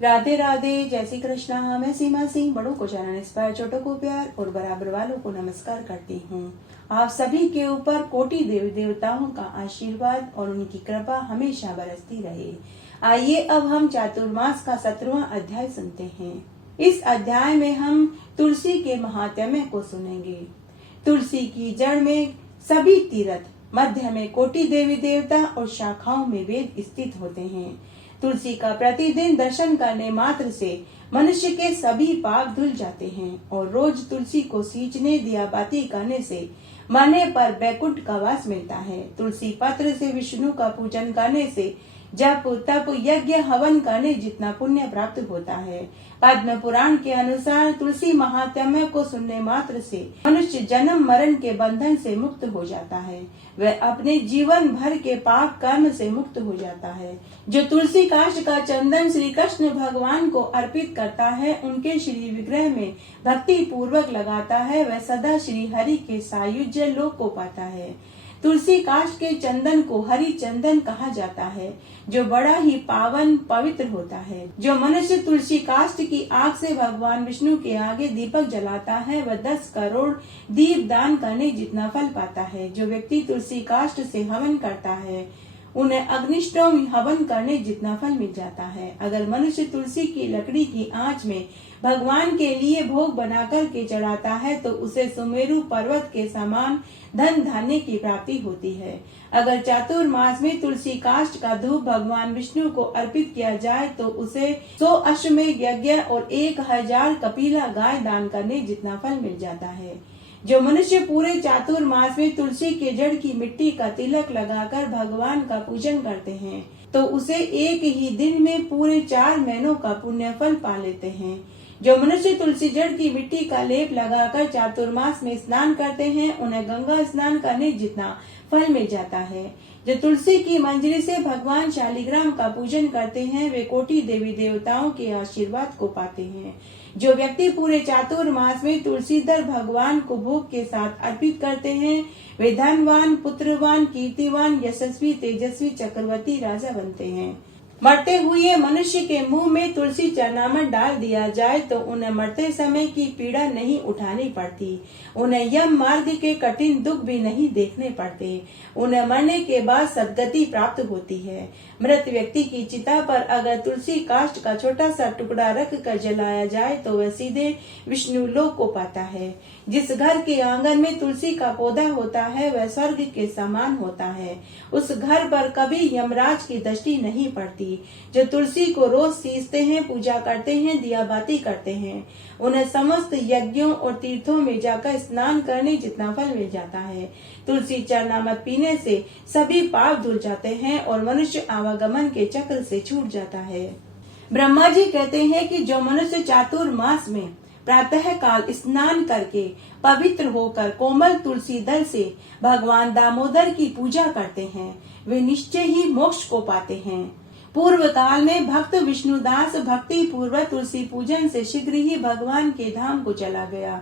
राधे राधे, जय श्री कृष्णा। मैं सीमा सिंह बड़ों को चरण इंस्पायर, छोटों को प्यार और बराबर वालों को नमस्कार करती हूँ। आप सभी के ऊपर कोटि देवी देवताओं का आशीर्वाद और उनकी कृपा हमेशा बरसती रहे। आइए अब हम चातुर्मास का 17वां अध्याय सुनते हैं। इस अध्याय में हम तुलसी के महात्म्य को सुनेंगे। तुलसी की जड़ में सभी तीर्थ, मध्य में कोटि देवी देवता और शाखाओं में वेद स्थित होते हैं। तुलसी का प्रतिदिन दर्शन करने मात्र से मनुष्य के सभी पाप धुल जाते हैं और रोज तुलसी को सींचने, दिया बाती करने से मरने पर बैकुंठ का वास मिलता है। तुलसी पत्र से विष्णु का पूजन करने से जप, तप, यज्ञ, हवन करने जितना पुण्य प्राप्त होता है। पद्म पुराण के अनुसार तुलसी महात्म्य को सुनने मात्र से मनुष्य जन्म मरण के बंधन से मुक्त हो जाता है। वह अपने जीवन भर के पाप कर्म से मुक्त हो जाता है। जो तुलसी काष्ठ का चंदन श्री कृष्ण भगवान को अर्पित करता है, उनके श्री विग्रह में भक्ति पूर्वक लगाता है, वह सदा श्री हरि के सायुज्य लोक को पाता है। तुलसी काष्ठ के चंदन को हरि चंदन कहा जाता है, जो बड़ा ही पावन पवित्र होता है। जो मनुष्य तुलसी काष्ठ की आग से भगवान विष्णु के आगे दीपक जलाता है, वह 10 करोड़ दीप दान करने जितना फल पाता है। जो व्यक्ति तुलसी काष्ठ से हवन करता है, उन्हें अग्निष्टोम हवन करने जितना फल मिल जाता है। अगर मनुष्य तुलसी की लकड़ी की आंच में भगवान के लिए भोग बनाकर के चढ़ाता है, तो उसे सुमेरु पर्वत के समान धन धान्य की प्राप्ति होती है। अगर चातुर्मास में तुलसी काष्ठ का धूप भगवान विष्णु को अर्पित किया जाए, तो उसे 100 अश्वमेध यज्ञ और 1000 कपिला गाय दान करने जितना फल मिल जाता है। जो मनुष्य पूरे चातुर्मास में तुलसी के जड़ की मिट्टी का तिलक लगाकर भगवान का पूजन करते हैं, तो उसे एक ही दिन में पूरे 4 महीनों का पुण्य फल पा लेते हैं। जो मनुष्य तुलसी जड़ की मिट्टी का लेप लगाकर चातुर्मास में स्नान करते हैं, उन्हें गंगा स्नान करने जितना फल मिल जाता है। जो तुलसी की मंजरी से भगवान शालिग्राम का पूजन करते हैं, वे कोटि देवी देवताओं के आशीर्वाद को पाते हैं। जो व्यक्ति पूरे चातुर्मास में तुलसीधर भगवान को भोग के साथ अर्पित करते हैं, वे धनवान, पुत्रवान, कीर्तिवान, यशस्वी, तेजस्वी, चक्रवर्ती राजा बनते हैं। मरते हुए मनुष्य के मुंह में तुलसी चरणामृत डाल दिया जाए, तो उन्हें मरते समय की पीड़ा नहीं उठानी पड़ती। उन्हें यम मार्ग के कठिन दुख भी नहीं देखने पड़ते। उन्हें मरने के बाद सद्गति प्राप्त होती है। मृत व्यक्ति की चिता पर अगर तुलसी काष्ठ का छोटा सा टुकड़ा रख कर जलाया जाए, तो वह सीधे विष्णु लोक को पाता है। जिस घर के आंगन में तुलसी का पौधा होता है, वह स्वर्ग के समान होता है। उस घर पर कभी यमराज की दृष्टि नहीं पड़ती। जो तुलसी को रोज सींचते हैं, पूजा करते हैं, दिया बाती करते हैं, उन्हें समस्त यज्ञों और तीर्थों में जाकर स्नान करने जितना फल मिल जाता है। तुलसी चरणामृत पीने से सभी पाप धुल जाते हैं और मनुष्य आवागमन के चक्र से छूट जाता है। ब्रह्मा जी कहते हैं कि जो मनुष्य चातुर्मास में प्रातः काल स्नान करके पवित्र होकर कोमल तुलसी दल से भगवान दामोदर की पूजा करते हैं, वे निश्चय ही मोक्ष को पाते हैं। पूर्व काल में भक्त विष्णुदास भक्ति पूर्वक तुलसी पूजन से शीघ्र ही भगवान के धाम को चला गया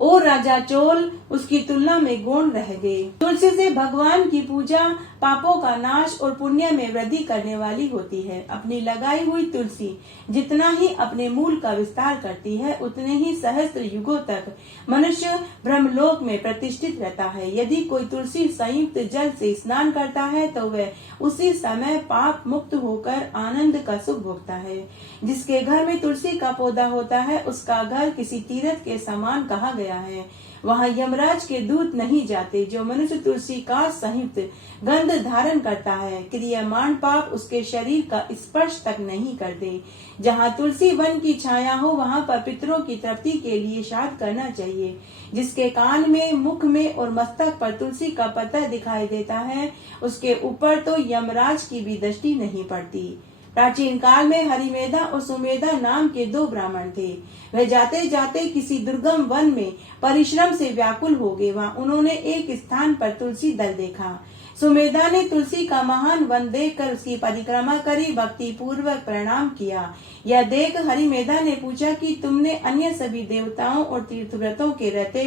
और राजा चोल उसकी तुलना में गौण रह गए। तुलसी से भगवान की पूजा पापों का नाश और पुण्य में वृद्धि करने वाली होती है। अपनी लगाई हुई तुलसी जितना ही अपने मूल का विस्तार करती है, उतने ही सहस्त्र युगों तक मनुष्य ब्रह्मलोक में प्रतिष्ठित रहता है। यदि कोई तुलसी संयुक्त जल से स्नान करता है, तो वह उसी समय पाप मुक्त होकर आनंद का सुख भोगता है। जिसके घर में तुलसी का पौधा होता है, उसका घर किसी तीर्थ के समान कहा गया है। वहाँ यमराज के दूत नहीं जाते। जो मनुष्य तुलसी का संयुक्त गंध धारण करता है, क्रियामान पाप उसके शरीर का स्पर्श तक नहीं करते। जहाँ तुलसी वन की छाया हो, वहाँ पर पितरों की तृप्ति के लिए श्राद्ध करना चाहिए। जिसके कान में, मुख में और मस्तक पर तुलसी का पत्ता दिखाई देता है, उसके ऊपर तो यमराज की भी दृष्टि नहीं पड़ती। प्राचीन काल में हरिमेधा और सुमेधा नाम के 2 ब्राह्मण थे। वे जाते जाते किसी दुर्गम वन में परिश्रम से व्याकुल हो गए। वहाँ उन्होंने एक स्थान पर तुलसी दल देखा। सुमेधा ने तुलसी का महान वन देखकर उसकी परिक्रमा करी, भक्ति पूर्वक प्रणाम किया। यह देख हरिमेधा ने पूछा कि तुमने अन्य सभी देवताओं और तीर्थव्रतों के रहते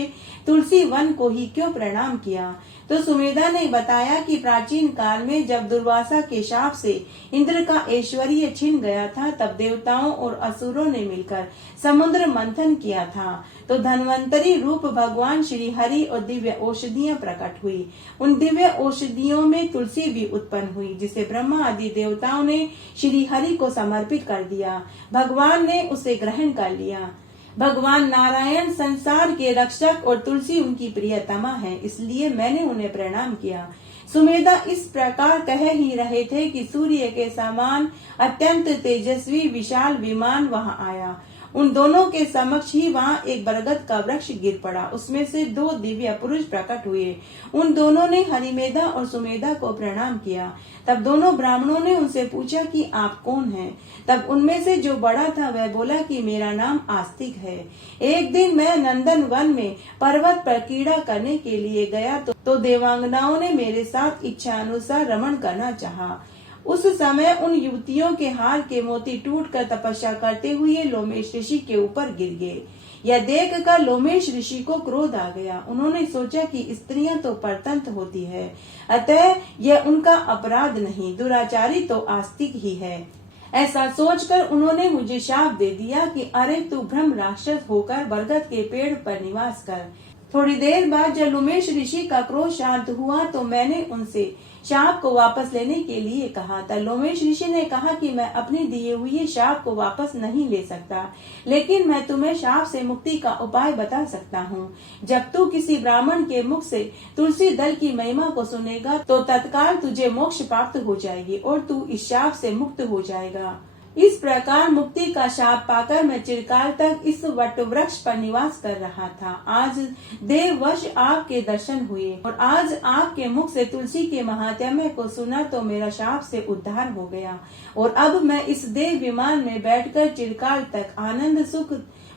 तुलसी वन को ही क्यों प्रणाम किया। तो सुमेधा ने बताया कि प्राचीन काल में जब दुर्वासा के शाप से इंद्र का ऐश्वर्य छिन गया था, तब देवताओं और असुरों ने मिलकर समुद्र मंथन किया था, तो धन्वंतरी रूप भगवान श्री हरि और दिव्य औषधियां प्रकट हुई। उन दिव्य औषधियों में तुलसी भी उत्पन्न हुई, जिसे ब्रह्मा आदि देवताओं ने श्री हरि को समर्पित कर दिया। भगवान ने उसे ग्रहण कर लिया। भगवान नारायण संसार के रक्षक और तुलसी उनकी प्रियतमा है, इसलिए मैंने उन्हें प्रणाम किया। सुमेधा इस प्रकार कह ही रहे थे कि सूर्य के समान अत्यंत तेजस्वी विशाल विमान वहां आया। उन दोनों के समक्ष ही वहां एक बरगद का वृक्ष गिर पड़ा। उसमें से 2 दिव्य पुरुष प्रकट हुए। उन दोनों ने हरिमेधा और सुमेधा को प्रणाम किया। तब दोनों ब्राह्मणों ने उनसे पूछा कि आप कौन हैं? तब उनमें से जो बड़ा था वह बोला कि मेरा नाम आस्तिक है। एक दिन मैं नंदन वन में पर्वत पर क्रीड़ा करने के लिए गया तो देवांगनाओं ने मेरे साथ इच्छा अनुसार रमण करना चाहा। उस समय उन युवतियों के हार के मोती टूटकर तपस्या करते हुए लोमेश ऋषि के ऊपर गिर गए। यह देखकर लोमेश ऋषि को क्रोध आ गया। उन्होंने सोचा कि स्त्रियां तो परतंत्र होती है, अतः यह उनका अपराध नहीं, दुराचारी तो आस्तिक ही है। ऐसा सोचकर उन्होंने मुझे शाप दे दिया कि अरे तू ब्रह्म राक्षस होकर बरगद के पेड़ पर निवास कर। थोड़ी देर बाद जब लोमेश ऋषि का क्रोध शांत हुआ तो मैंने उनसे शाप को वापस लेने के लिए कहा था। लोमेश ऋषि ने कहा कि मैं अपने दिए हुए शाप को वापस नहीं ले सकता, लेकिन मैं तुम्हें शाप से मुक्ति का उपाय बता सकता हूँ। जब तू किसी ब्राह्मण के मुख से तुलसी दल की महिमा को सुनेगा तो तत्काल तुझे मोक्ष प्राप्त हो जाएगी और तू इस शाप से मुक्त हो जाएगा। इस प्रकार मुक्ति का शाप पाकर मैं चिरकाल तक इस वट वृक्ष पर निवास कर रहा था। आज देववश आपके दर्शन हुए और आज आपके मुख से तुलसी के महात्म्य को सुना तो मेरा शाप से उद्धार हो गया और अब मैं इस देव विमान में बैठकर चिरकाल तक आनंद सुख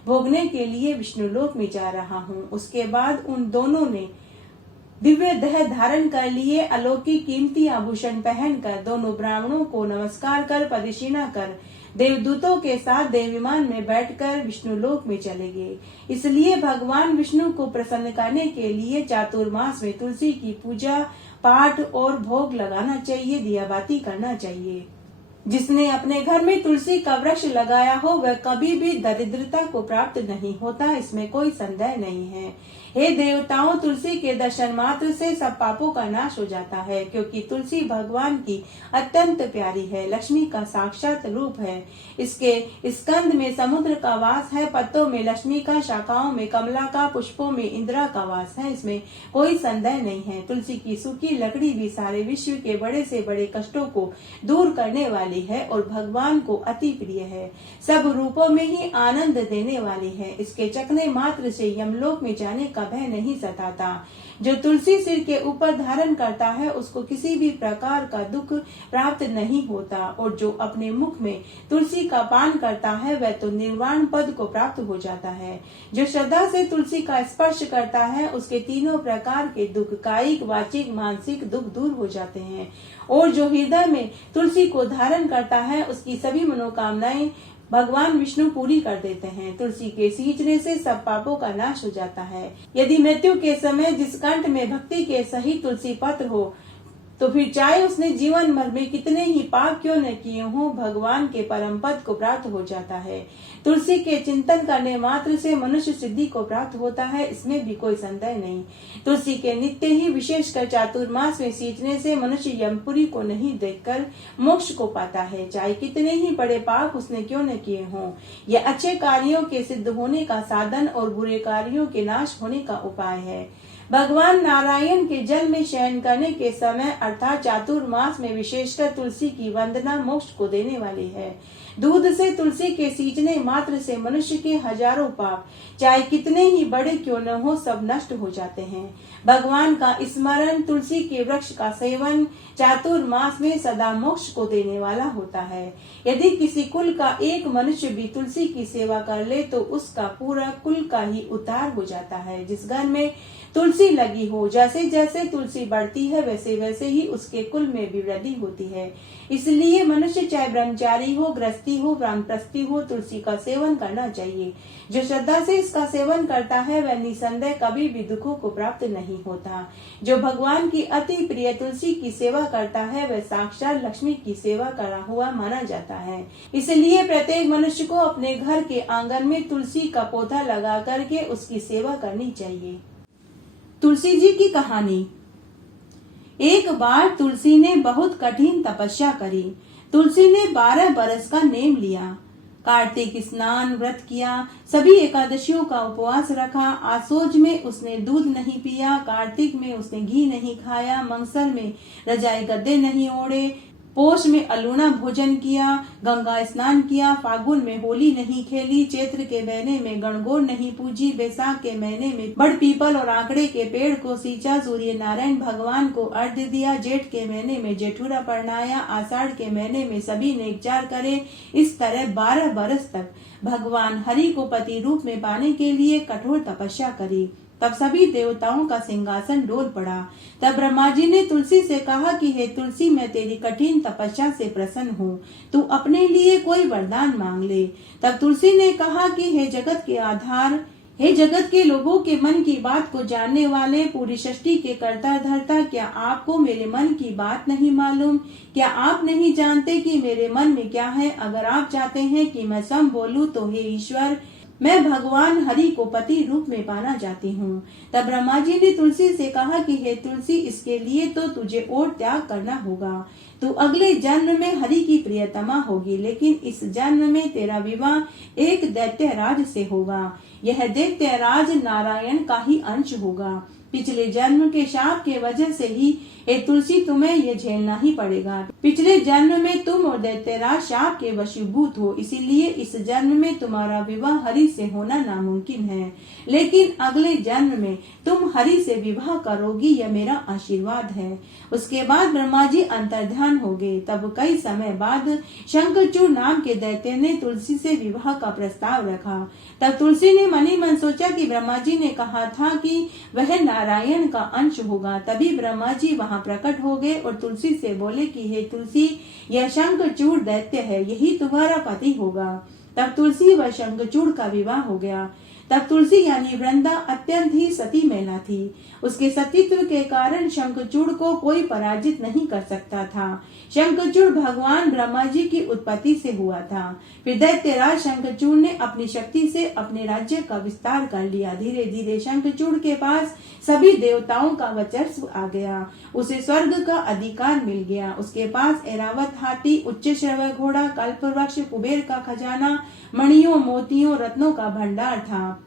भोगने के लिए विष्णुलोक में जा रहा हूँ। उसके बाद उन दोनों ने दिव्य देह धारण कर लिए, अलौकिक कीमती आभूषण पहनकर दोनों ब्राह्मणों को नमस्कार कर प्रदक्षिणा कर देवदूतों के साथ देव विमान में बैठकर विष्णुलोक में चले गए। इसलिए भगवान विष्णु को प्रसन्न करने के लिए चातुर्मास में तुलसी की पूजा पाठ और भोग लगाना चाहिए, दिया बाती करना चाहिए। जिसने अपने घर में तुलसी का वृक्ष लगाया हो वह कभी भी दरिद्रता को प्राप्त नहीं होता, इसमें कोई संदेह नहीं है। हे देवताओं, तुलसी के दर्शन मात्र से सब पापों का नाश हो जाता है, क्योंकि तुलसी भगवान की अत्यंत प्यारी है, लक्ष्मी का साक्षात रूप है। इसके स्कंद में समुद्र का वास है, पत्तों में लक्ष्मी का, शाखाओं में कमला का, पुष्पों में इंदिरा का वास है, इसमें कोई संदेह नहीं है। तुलसी की सूखी लकड़ी भी सारे विश्व के बड़े से बड़े कष्टों को दूर करने वाली है और भगवान को अति प्रिय है, सब रूपों में ही आनंद देने वाली है। इसके चखने मात्र से यमलोक में जाने का भय नहीं सताता। जो तुलसी सिर के ऊपर धारण करता है उसको किसी भी प्रकार का दुख प्राप्त नहीं होता और जो अपने मुख में तुलसी का पान करता है वह तो निर्वाण पद को प्राप्त हो जाता है। जो श्रद्धा से तुलसी का स्पर्श करता है उसके तीनों प्रकार के दुख, कायिक, वाचिक, मानसिक दुख दूर हो जाते हैं और जो हृदय में तुलसी को धारण करता है उसकी सभी मनोकामनाएं भगवान विष्णु पूरी कर देते हैं। तुलसी के सींचने से सब पापों का नाश हो जाता है। यदि मृत्यु के समय जिस कंठ में भक्ति के सहित तुलसी पत्र हो तो फिर चाहे उसने जीवन भर में कितने ही पाप क्यों न किए हों, भगवान के परम पद को प्राप्त हो जाता है। तुलसी के चिंतन करने मात्र से मनुष्य सिद्धि को प्राप्त होता है, इसमें भी कोई संदेह नहीं। तुलसी के नित्य ही विशेषकर चातुर्मास में सींचने से मनुष्य यमपुरी को नहीं देखकर मोक्ष को पाता है, चाहे कितने ही बड़े पाप उसने क्यों न किए हों। यह अच्छे कार्यों के सिद्ध होने का साधन और बुरे कार्यों के नाश होने का उपाय है। भगवान नारायण के जल में शयन करने के समय अर्थात चातुर्मास में विशेषकर तुलसी की वंदना मोक्ष को देने वाली है। दूध से तुलसी के सींचने मात्र से मनुष्य के हजारों पाप चाहे कितने ही बड़े क्यों न हो सब नष्ट हो जाते हैं। भगवान का स्मरण, तुलसी के वृक्ष का सेवन चातुर्मास में सदा मोक्ष को देने वाला होता है। यदि किसी कुल का एक मनुष्य भी तुलसी की सेवा कर ले तो उसका पूरा कुल का ही उद्धार हो जाता है। जिस घर में तुलसी लगी हो, जैसे जैसे तुलसी बढ़ती है वैसे वैसे ही उसके कुल में भी वृद्धि होती है। इसलिए मनुष्य चाहे ब्रह्मचारी हो, गृहस्थ वानप्रस्थी हो वानप्रस्थी हो, तुलसी का सेवन करना चाहिए। जो श्रद्धा से इसका सेवन करता है वह निसंदेह कभी भी दुखों को प्राप्त नहीं होता। जो भगवान की अति प्रिय तुलसी की सेवा करता है वह साक्षात लक्ष्मी की सेवा करा हुआ माना जाता है। इसलिए प्रत्येक मनुष्य को अपने घर के आंगन में तुलसी का पौधा लगा करके उसकी सेवा करनी चाहिए। तुलसी जी की कहानी। एक बार तुलसी ने बहुत कठिन तपस्या करी। तुलसी ने 12 बरस का नेम लिया। कार्तिक स्नान व्रत किया, सभी एकादशियों का उपवास रखा। आसोज में उसने दूध नहीं पिया, कार्तिक में उसने घी नहीं खाया, मंगसर में रजाई गद्दे नहीं ओढ़े, पोष में अलूना भोजन किया, गंगा स्नान किया, फागुन में होली नहीं खेली, चैत्र के महीने में गणगौर नहीं पूजी, बैसाख के महीने में बड़ पीपल और आंकड़े के पेड़ को सींचा, सूर्य नारायण भगवान को अर्घ्य दिया, जेठ के महीने में जेठूरा परनाया, आषाढ़ के महीने में सभी नेकचार करे। इस तरह 12 बरस तक भगवान हरि को पति रूप में पाने के लिए कठोर तपस्या करी। तब सभी देवताओं का सिंहासन डोल पड़ा। तब ब्रह्मा जी ने तुलसी से कहा कि हे तुलसी, मैं तेरी कठिन तपस्या से प्रसन्न हूँ, तू अपने लिए कोई वरदान मांग ले। तब तुलसी ने कहा कि हे जगत के आधार, हे जगत के लोगों के मन की बात को जानने वाले, पूरी सृष्टि के कर्ता धर्ता, क्या आपको मेरे मन की बात नहीं मालूम? क्या आप नहीं जानते कि मेरे मन में क्या है? अगर आप चाहते हैं कि मैं स्वयं बोलूं तो हे ईश्वर, मैं भगवान हरि को पति रूप में पाना चाहती हूँ। तब ब्रह्मा जी ने तुलसी से कहा कि हे तुलसी, इसके लिए तो तुझे और त्याग करना होगा। तू अगले जन्म में हरि की प्रियतमा होगी, लेकिन इस जन्म में तेरा विवाह एक दैत्य राज से होगा। यह दैत्य राज नारायण का ही अंश होगा। पिछले जन्म के शाप के वजह से ही हे तुलसी तुम्हें यह झेलना ही पड़ेगा। पिछले जन्म में तुम और दैत्यराज शाप के वशीभूत हो, इसीलिए इस जन्म में तुम्हारा विवाह हरि से होना नामुमकिन है, लेकिन अगले जन्म में तुम हरि से विवाह करोगी, यह मेरा आशीर्वाद है। उसके बाद ब्रह्मा जी अंतर्ध्यान हो गए। तब कई समय बाद शंखचूड़ नाम के दैत्य ने तुलसी से विवाह का प्रस्ताव रखा। तब तुलसी ने मन ही मन सोचा कि ब्रह्मा जी ने कहा था कि वह नारायण का अंश होगा। तभी ब्रह्मा जी वहां प्रकट हो गए और तुलसी से बोले कि हे तुलसी, यह शंखचूड़ दैत्य है, यही तुम्हारा पति होगा। तब तुलसी व शंखचूड़ का विवाह हो गया। तब तुलसी यानी वृंदा अत्यंत ही सती महिला थी। उसके सतीत्व के कारण शंखचूड़ को कोई पराजित नहीं कर सकता था। शंखचूड़ भगवान ब्रह्मा जी की उत्पत्ति से हुआ था। फिर दैत्यराज शंखचूड़ ने अपनी शक्ति से अपने राज्य का विस्तार कर लिया। धीरे धीरे शंखचूड़ के पास सभी देवताओं का वर्चस्व आ गया। उसे स्वर्ग का अधिकार मिल गया। उसके पास ऐरावत हाथी, उच्च श्रवण घोड़ा, कल्पवृक्ष, कुबेर का खजाना, मणियों, मोतियों, रत्नों का भंडार था।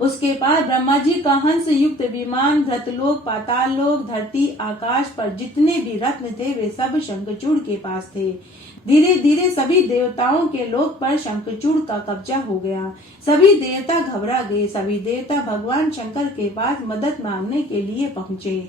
उसके पास ब्रह्मा जी का हंस युक्त विमान, धृतलोक, पाताल लोक, धरती, आकाश पर जितने भी रत्न थे वे सब शंखचूड़ के पास थे। धीरे धीरे सभी देवताओं के लोक पर शंखचूड़ का कब्जा हो गया। सभी देवता घबरा गए। सभी देवता भगवान शंकर के पास मदद मांगने के लिए पहुँचे।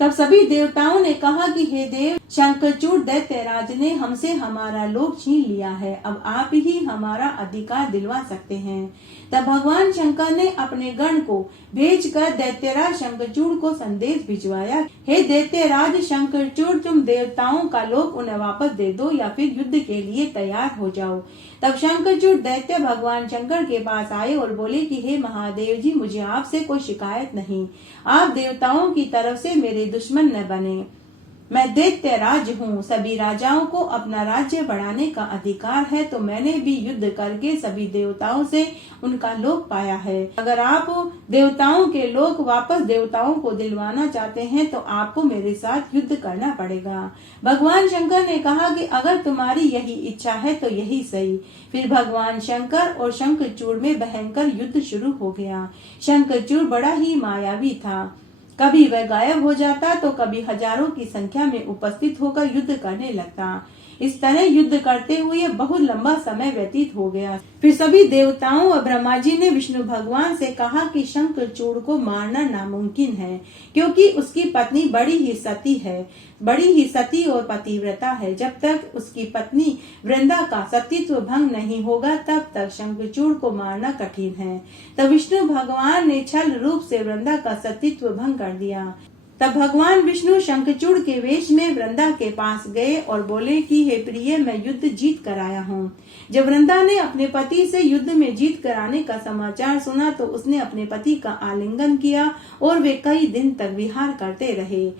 तब सभी देवताओं ने कहा कि हे देव, शंखचूड़ दैत्यराज ने हमसे हमारा लोक छीन लिया है, अब आप ही हमारा अधिकार दिलवा सकते हैं। तब भगवान शंकर ने अपने गण को भेजकर दैत्यराज शंखचूड़ को संदेश भिजवाया, हे दैत्यराज शंखचूड़, तुम देवताओं का लोक उन्हें वापस दे दो या फिर युद्ध के लिए तैयार हो जाओ। तब शंखचूड़ दैत्य भगवान शंकर के पास आए और बोले कि हे महादेव जी, मुझे आपसे कोई शिकायत नहीं, आप देवताओं की तरफ से मेरे दुश्मन न बने। मैं दैत्य राज हूँ, सभी राजाओं को अपना राज्य बढ़ाने का अधिकार है, तो मैंने भी युद्ध करके सभी देवताओं से उनका लोक पाया है। अगर आप देवताओं के लोक वापस देवताओं को दिलवाना चाहते हैं तो आपको मेरे साथ युद्ध करना पड़ेगा। भगवान शंकर ने कहा कि अगर तुम्हारी यही इच्छा है तो यही सही। फिर भगवान शंकर और शंखचूड़ में भयंकर युद्ध शुरू हो गया। शंखचूड़ बड़ा ही मायावी था, कभी वह गायब हो जाता तो कभी हजारों की संख्या में उपस्थित होकर युद्ध करने लगता। इस तरह युद्ध करते हुए बहुत लंबा समय व्यतीत हो गया। फिर सभी देवताओं और ब्रह्मा जी ने विष्णु भगवान से कहा कि शंखचूड़ को मारना नामुमकिन है, क्योंकि उसकी पत्नी बड़ी ही सती और पतिव्रता है। जब तक उसकी पत्नी वृंदा का सतीत्व भंग नहीं होगा तब तक शंखचूड़ को मारना कठिन है। तब विष्णु भगवान ने छल रूप से वृंदा का सतीत्व भंग कर दिया। तब भगवान विष्णु शंखचूड़ के वेश में वृंदा के पास गए और बोले कि हे प्रिय, मैं युद्ध जीत कर आया हूँ। जब वृंदा ने अपने पति से युद्ध में जीत कर आने का समाचार सुना तो उसने अपने पति का आलिंगन किया और वे कई दिन तक विहार करते रहे।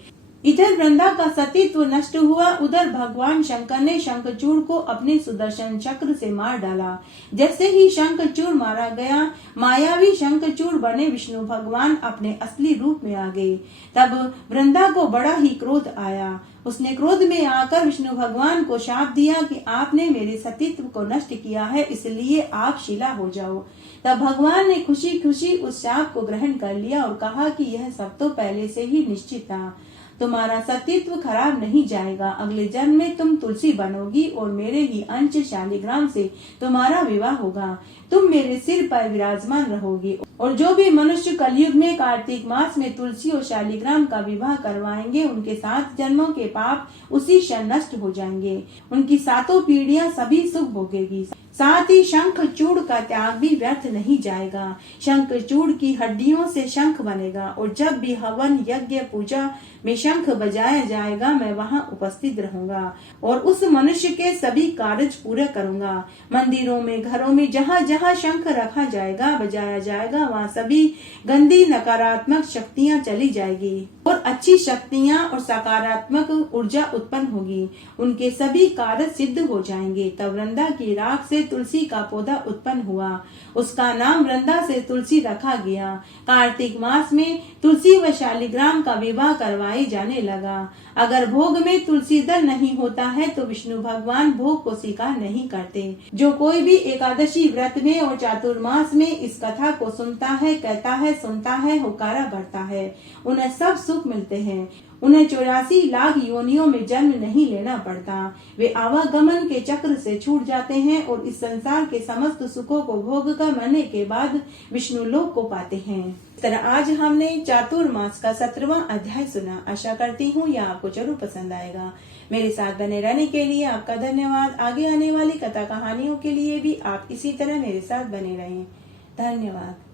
इधर वृंदा का सतीत्व नष्ट हुआ, उधर भगवान शंकर ने शंखचूड़ को अपने सुदर्शन चक्र से मार डाला। जैसे ही शंखचूड़ मारा गया, मायावी शंखचूड़ बने विष्णु भगवान अपने असली रूप में आ गए। तब वृंदा को बड़ा ही क्रोध आया। उसने क्रोध में आकर विष्णु भगवान को शाप दिया कि आपने मेरे सतीत्व को नष्ट किया है, इसलिए आप शिला हो जाओ। तब भगवान ने खुशी खुशी उस शाप को ग्रहण कर लिया और कहा कि यह सब तो पहले से ही निश्चित था। तुम्हारा सतीत्व खराब नहीं जाएगा। अगले जन्म में तुम तुलसी बनोगी और मेरे ही अंश शालिग्राम से तुम्हारा विवाह होगा। तुम मेरे सिर पर विराजमान रहोगी और जो भी मनुष्य कलयुग में कार्तिक मास में तुलसी और शालिग्राम का विवाह करवाएंगे, उनके 7 जन्मों के पाप उसी क्षण नष्ट हो जाएंगे। उनकी 7 पीढ़ियां सभी सुख भोगेगी। साथ ही शंखचूड़ का त्याग भी व्यर्थ नहीं जाएगा। शंखचूड़ की हड्डियों से शंख बनेगा और जब भी हवन यज्ञ पूजा में शंख बजाया जाएगा, मैं वहां उपस्थित रहूंगा और उस मनुष्य के सभी कार्य पूरे करूंगा। मंदिरों में, घरों में जहाँ जहाँ शंख रखा जाएगा, बजाया जाएगा, वहाँ सभी गंदी नकारात्मक शक्तियाँ चली जाएगी और अच्छी शक्तियाँ और सकारात्मक ऊर्जा उत्पन्न होगी। उनके सभी कार्य सिद्ध हो जाएंगे। तब वृंदा की राख से तुलसी का पौधा उत्पन्न हुआ। उसका नाम वृंदा से तुलसी रखा गया। कार्तिक मास में तुलसी व शालिग्राम का विवाह करवाए जाने लगा। अगर भोग में तुलसी दल नहीं होता है तो विष्णु भगवान भोग को स्वीकार नहीं करते। जो कोई भी एकादशी व्रत में और चातुर्मास में इस कथा को सुनता है, कहता है, सुनता है, हुकारा भरता है, उन्हें सब सुख मिलते हैं। उन्हें 84 लाख योनियों में जन्म नहीं लेना पड़ता। वे आवागमन के चक्र से छूट जाते हैं और इस संसार के समस्त सुखों को भोग कर मरने के बाद विष्णु लोक को पाते हैं। इस तरह आज हमने चातुर्मास का 17वां अध्याय सुना। आशा करती हूँ यह आपको जरूर पसंद आएगा। मेरे साथ बने रहने के लिए आपका धन्यवाद। आगे आने वाली कथा कहानियों के लिए भी आप इसी तरह मेरे साथ बने रहें। धन्यवाद।